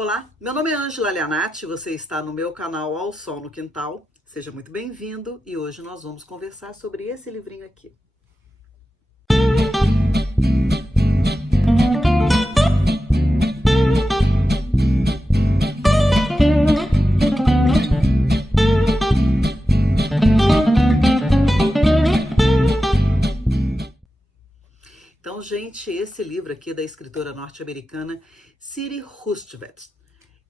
Olá, meu nome é Ângela Lianati, você está no meu canal Ao Sol no Quintal. Seja muito bem-vindo e hoje nós vamos conversar sobre esse livrinho aqui. Então, gente, esse livro aqui é da escritora norte-americana Ciri Hustvedt,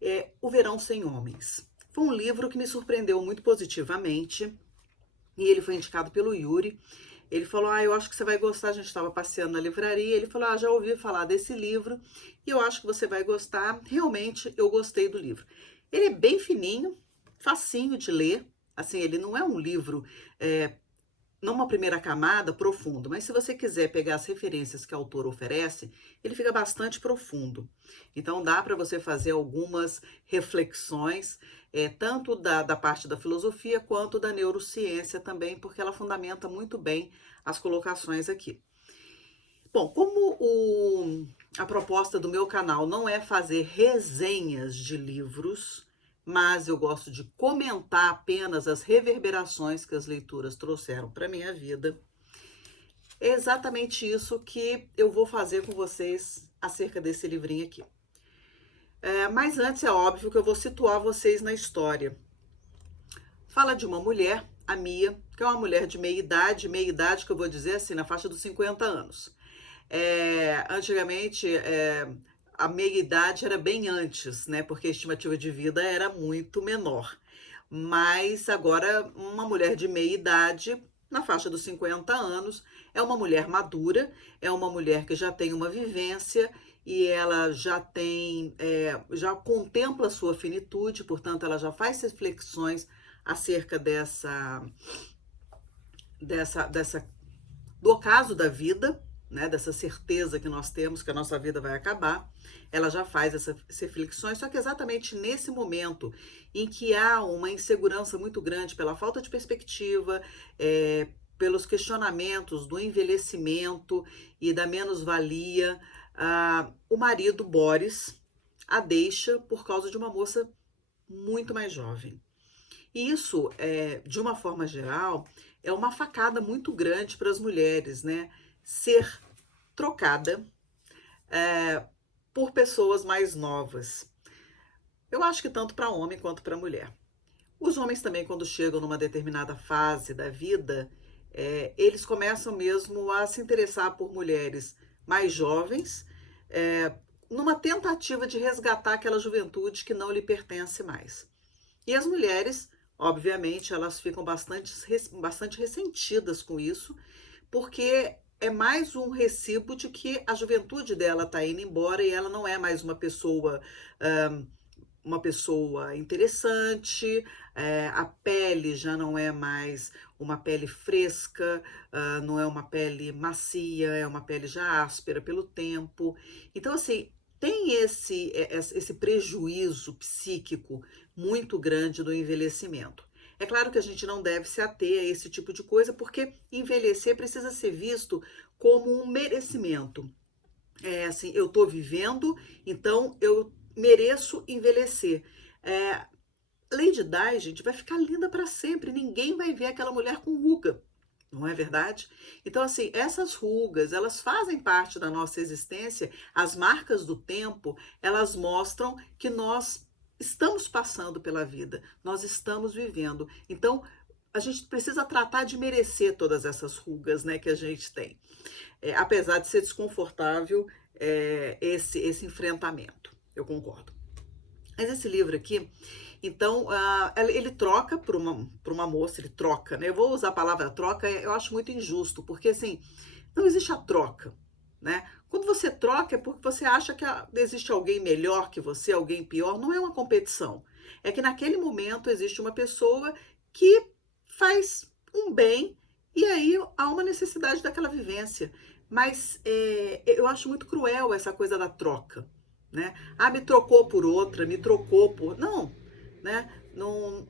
é O Verão Sem Homens. Foi um livro que me surpreendeu muito positivamente e ele foi indicado pelo Yuri. Ele falou, eu acho que você vai gostar, a gente estava passeando na livraria, ele falou, já ouvi falar desse livro e eu acho que você vai gostar. Realmente, eu gostei do livro. Ele é bem fininho, facinho de ler, assim, ele não é um livro, numa primeira camada, profundo, mas se você quiser pegar as referências que a autora oferece, ele fica bastante profundo. Então, dá para você fazer algumas reflexões, tanto da parte da filosofia quanto da neurociência também, porque ela fundamenta muito bem as colocações aqui. Bom, como a proposta do meu canal não é fazer resenhas de livros, mas eu gosto de comentar apenas as reverberações que as leituras trouxeram para minha vida. É exatamente isso que eu vou fazer com vocês acerca desse livrinho aqui. Mas antes é óbvio que eu vou situar vocês na história. Fala de uma mulher, a Mia, que é uma mulher de meia idade que eu vou dizer assim, na faixa dos 50 anos. Antigamente, a meia-idade era bem antes, né? Porque a estimativa de vida era muito menor. Mas agora, uma mulher de meia-idade, na faixa dos 50 anos, é uma mulher madura, é uma mulher que já tem uma vivência e ela já tem, já contempla a sua finitude, portanto, ela já faz reflexões acerca dessa do ocaso da vida, né, dessa certeza que nós temos que a nossa vida vai acabar. Ela já faz essas reflexões, só que exatamente nesse momento em que há uma insegurança muito grande pela falta de perspectiva, pelos questionamentos do envelhecimento e da menos-valia, o marido, Boris, a deixa por causa de uma moça muito mais jovem. E isso, de uma forma geral, é uma facada muito grande para as mulheres, né? Ser trocada por pessoas mais novas. Eu acho que tanto para homem quanto para mulher. Os homens também, quando chegam numa determinada fase da vida, eles começam mesmo a se interessar por mulheres mais jovens, numa tentativa de resgatar aquela juventude que não lhe pertence mais. E as mulheres, obviamente, elas ficam bastante ressentidas com isso, porque é mais um recibo de que a juventude dela está indo embora e ela não é mais uma pessoa interessante, a pele já não é mais uma pele fresca, não é uma pele macia, é uma pele já áspera pelo tempo. Então, assim, tem esse prejuízo psíquico muito grande do envelhecimento. É claro que a gente não deve se ater a esse tipo de coisa, porque envelhecer precisa ser visto como um merecimento. É assim, eu estou vivendo, então eu mereço envelhecer. É, Lady Di, gente, vai ficar linda para sempre. Ninguém vai ver aquela mulher com ruga, não é verdade? Então, assim, essas rugas, elas fazem parte da nossa existência. As marcas do tempo, elas mostram que nós estamos passando pela vida, nós estamos vivendo. Então, a gente precisa tratar de merecer todas essas rugas, né, que a gente tem. Apesar de ser desconfortável, esse enfrentamento. Eu concordo. Mas esse livro aqui, então, ele troca por uma moça, ele troca, né? Eu vou usar a palavra troca, eu acho muito injusto, porque assim, não existe a troca, né? Quando você troca é porque você acha que existe alguém melhor que você, alguém pior, não é uma competição. É que naquele momento existe uma pessoa que faz um bem e aí há uma necessidade daquela vivência. Mas eu acho muito cruel essa coisa da troca, né? Me trocou por outra, me trocou por... Não, né? Não...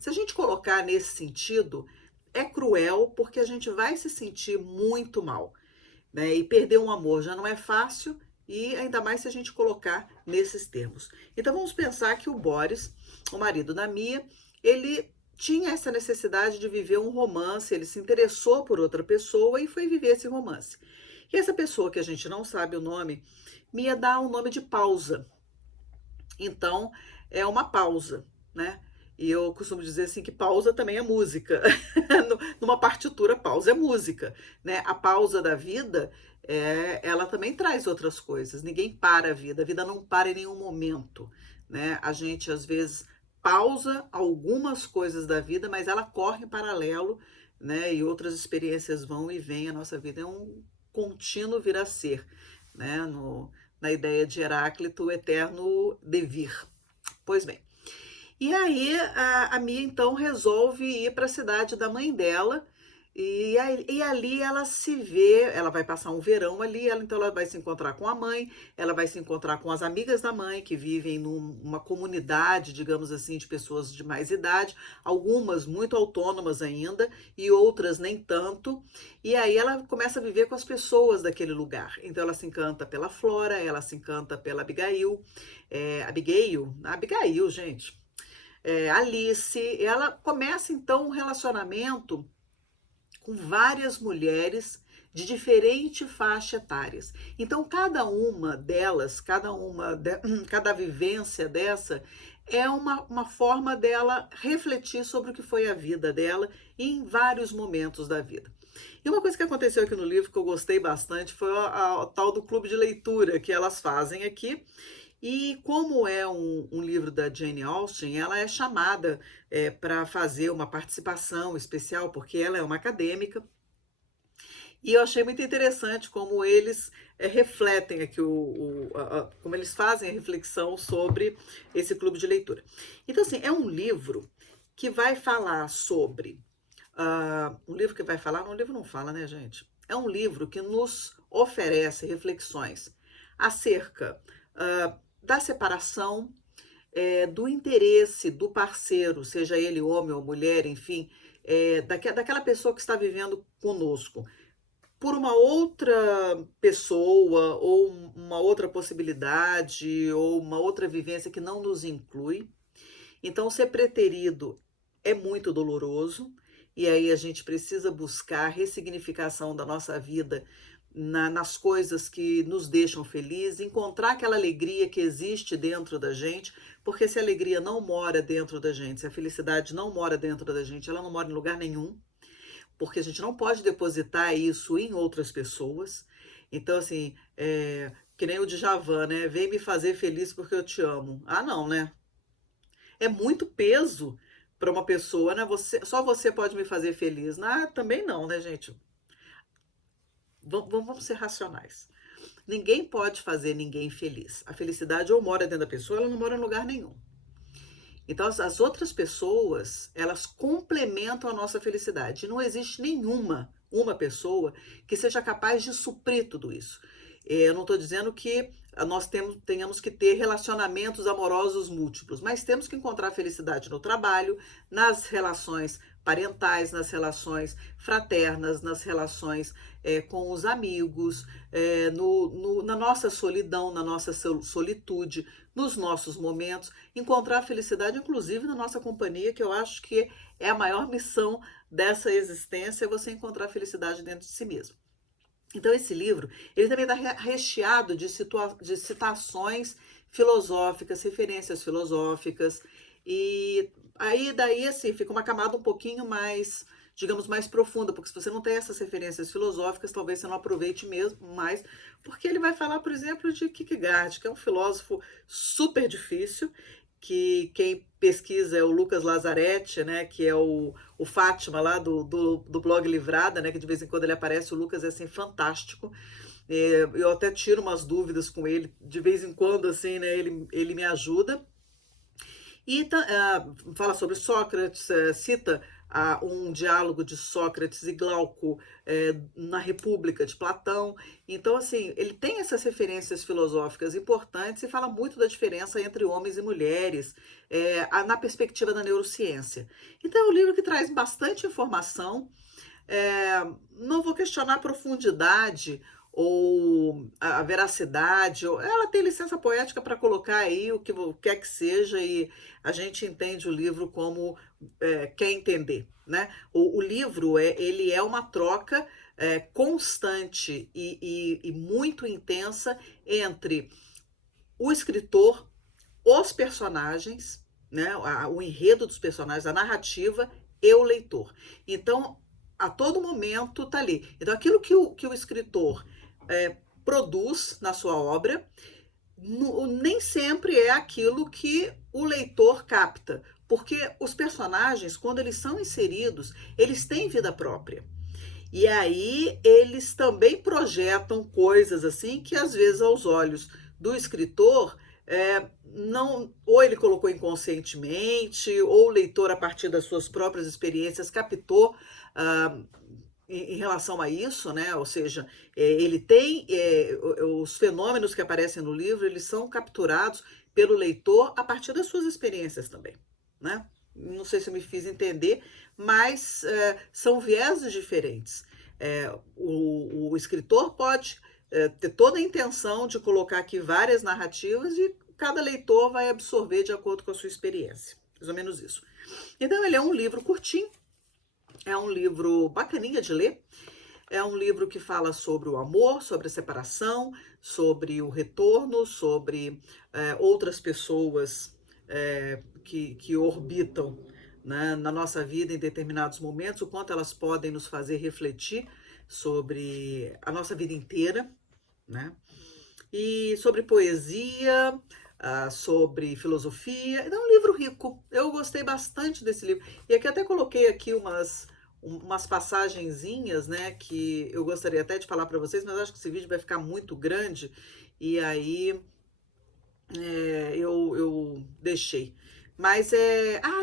Se a gente colocar nesse sentido, é cruel porque a gente vai se sentir muito mal, né? E perder um amor já não é fácil, e ainda mais se a gente colocar nesses termos. Então vamos pensar que o Boris, o marido da Mia, ele tinha essa necessidade de viver um romance, ele se interessou por outra pessoa e foi viver esse romance. E essa pessoa, que a gente não sabe o nome, Mia dá o nome de Pausa. Então, é uma pausa, né? E eu costumo dizer assim que pausa também é música. Numa partitura, pausa é música, né? A pausa da vida, ela também traz outras coisas. Ninguém para a vida não para em nenhum momento, né? A gente às vezes pausa algumas coisas da vida, mas ela corre em paralelo, né? E outras experiências vão e vêm. A nossa vida é um contínuo vir a ser, né? Na ideia de Heráclito, o eterno devir. Pois bem. E aí a Mia então resolve ir para a cidade da mãe dela e ali ela se vê, ela vai passar um verão ali, então ela vai se encontrar com a mãe, ela vai se encontrar com as amigas da mãe que vivem numa comunidade, digamos assim, de pessoas de mais idade, algumas muito autônomas ainda e outras nem tanto. E aí ela começa a viver com as pessoas daquele lugar. Então ela se encanta pela Flora, ela se encanta pela Abigail, Abigail, gente, Alice, ela começa então um relacionamento com várias mulheres de diferentes faixas etárias. Então, cada uma delas, cada vivência dessa é uma forma dela refletir sobre o que foi a vida dela em vários momentos da vida. E uma coisa que aconteceu aqui no livro que eu gostei bastante foi a tal do clube de leitura que elas fazem aqui. E como é um livro da Jane Austen, ela é chamada para fazer uma participação especial, porque ela é uma acadêmica. E eu achei muito interessante como eles refletem aqui, como eles fazem a reflexão sobre esse clube de leitura. Então, assim, é um livro que vai falar sobre. Um livro que vai falar, não, o livro não fala, né, gente? É um livro que nos oferece reflexões acerca da separação, do interesse do parceiro, seja ele homem ou mulher, enfim, daquela pessoa que está vivendo conosco, por uma outra pessoa, ou uma outra possibilidade, ou uma outra vivência que não nos inclui. Então, ser preterido é muito doloroso, e aí a gente precisa buscar a ressignificação da nossa vida nas coisas que nos deixam felizes, encontrar aquela alegria que existe dentro da gente, porque se a alegria não mora dentro da gente, se a felicidade não mora dentro da gente, ela não mora em lugar nenhum, porque a gente não pode depositar isso em outras pessoas. Então, assim, que nem o Djavan, né? Vem me fazer feliz porque eu te amo. Ah, não, né? É muito peso para uma pessoa, né? Só você pode me fazer feliz. Ah, também não, né, gente? Vamos ser racionais. Ninguém pode fazer ninguém feliz. A felicidade ou mora dentro da pessoa, ela não mora em lugar nenhum. Então, as outras pessoas, elas complementam a nossa felicidade. E não existe uma pessoa que seja capaz de suprir tudo isso. Eu não estou dizendo que nós tenhamos que ter relacionamentos amorosos múltiplos, mas temos que encontrar felicidade no trabalho, nas relações parentais, nas relações fraternas, nas relações com os amigos, na nossa solidão, na nossa solitude, nos nossos momentos, encontrar felicidade, inclusive na nossa companhia, que eu acho que é a maior missão dessa existência, é você encontrar felicidade dentro de si mesmo. Então, esse livro, ele também está recheado de citações filosóficas, referências filosóficas, e aí daí, assim, fica uma camada um pouquinho mais, digamos, mais profunda, porque se você não tem essas referências filosóficas, talvez você não aproveite mesmo mais, porque ele vai falar, por exemplo, de Kierkegaard, que é um filósofo super difícil, que quem pesquisa é o Lucas Lazaretti, né, que é o Fátima lá do blog Livrada, né, que de vez em quando ele aparece, o Lucas é assim fantástico. Eu até tiro umas dúvidas com ele, de vez em quando, assim, né, ele me ajuda. E fala sobre Sócrates, cita um diálogo de Sócrates e Glauco na República de Platão. Então, assim, ele tem essas referências filosóficas importantes e fala muito da diferença entre homens e mulheres na perspectiva da neurociência. Então, é um livro que traz bastante informação. Não vou questionar a profundidade ou a veracidade, ou ela tem licença poética para colocar aí o que quer que seja e a gente entende o livro como quer entender, né? O livro ele é uma troca constante e muito intensa entre o escritor, os personagens, né, o enredo dos personagens, a narrativa e o leitor. Então, a todo momento está ali. Então, aquilo que o escritor produz na sua obra, nem sempre é aquilo que o leitor capta, porque os personagens, quando eles são inseridos, eles têm vida própria. E aí eles também projetam coisas assim que às vezes aos olhos do escritor não, ou ele colocou inconscientemente, ou o leitor a partir das suas próprias experiências captou ah, em relação a isso, né? Ou seja, ele tem os fenômenos que aparecem no livro, eles são capturados pelo leitor a partir das suas experiências também, né? Não sei se eu me fiz entender, mas são vieses diferentes. O escritor pode ter toda a intenção de colocar aqui várias narrativas e cada leitor vai absorver de acordo com a sua experiência. Mais ou menos isso. Então, ele é um livro curtinho, é um livro bacaninha de ler. É um livro que fala sobre o amor, sobre a separação, sobre o retorno, sobre outras pessoas que orbitam, né, na nossa vida em determinados momentos, o quanto elas podem nos fazer refletir sobre a nossa vida inteira, né? E sobre poesia, sobre filosofia. É um livro rico. Eu gostei bastante desse livro. E aqui até coloquei aqui umas passagenzinhas, né, que eu gostaria até de falar para vocês, mas acho que esse vídeo vai ficar muito grande e aí eu deixei. Mas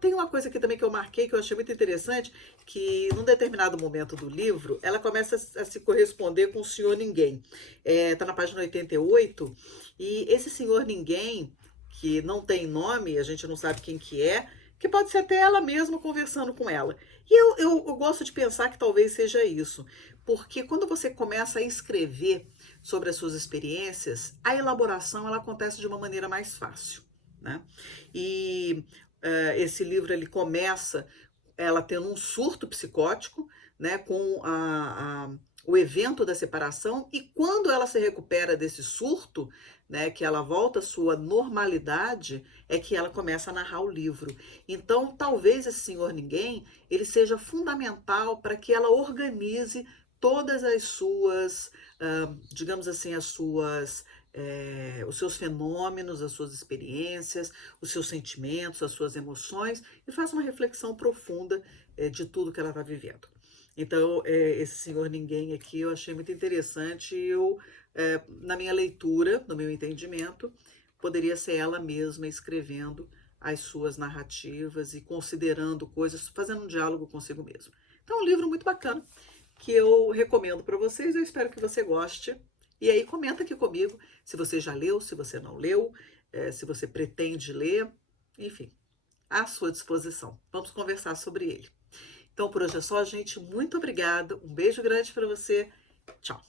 tem uma coisa aqui também que eu marquei que eu achei muito interessante, que num determinado momento do livro, ela começa a se corresponder com o Senhor Ninguém. Tá na página 88, e esse Senhor Ninguém, que não tem nome, a gente não sabe quem que pode ser até ela mesma conversando com ela. E eu gosto de pensar que talvez seja isso, porque quando você começa a escrever sobre as suas experiências, a elaboração ela acontece de uma maneira mais fácil, né? E esse livro ele começa ela tendo um surto psicótico, né, com o evento da separação, e quando ela se recupera desse surto, né, que ela volta à sua normalidade, é que ela começa a narrar o livro. Então, talvez esse Senhor Ninguém, ele seja fundamental para que ela organize todas as suas, digamos assim, os seus fenômenos, as suas experiências, os seus sentimentos, as suas emoções e faça uma reflexão profunda de tudo que ela está vivendo. Então, esse Senhor Ninguém aqui eu achei muito interessante e na minha leitura, no meu entendimento, poderia ser ela mesma escrevendo as suas narrativas e considerando coisas, fazendo um diálogo consigo mesma. Então, é um livro muito bacana que eu recomendo para vocês, eu espero que você goste. E aí comenta aqui comigo se você já leu, se você não leu, se você pretende ler, enfim, à sua disposição. Vamos conversar sobre ele. Então por hoje é só, gente. Muito obrigada. Um beijo grande para você. Tchau.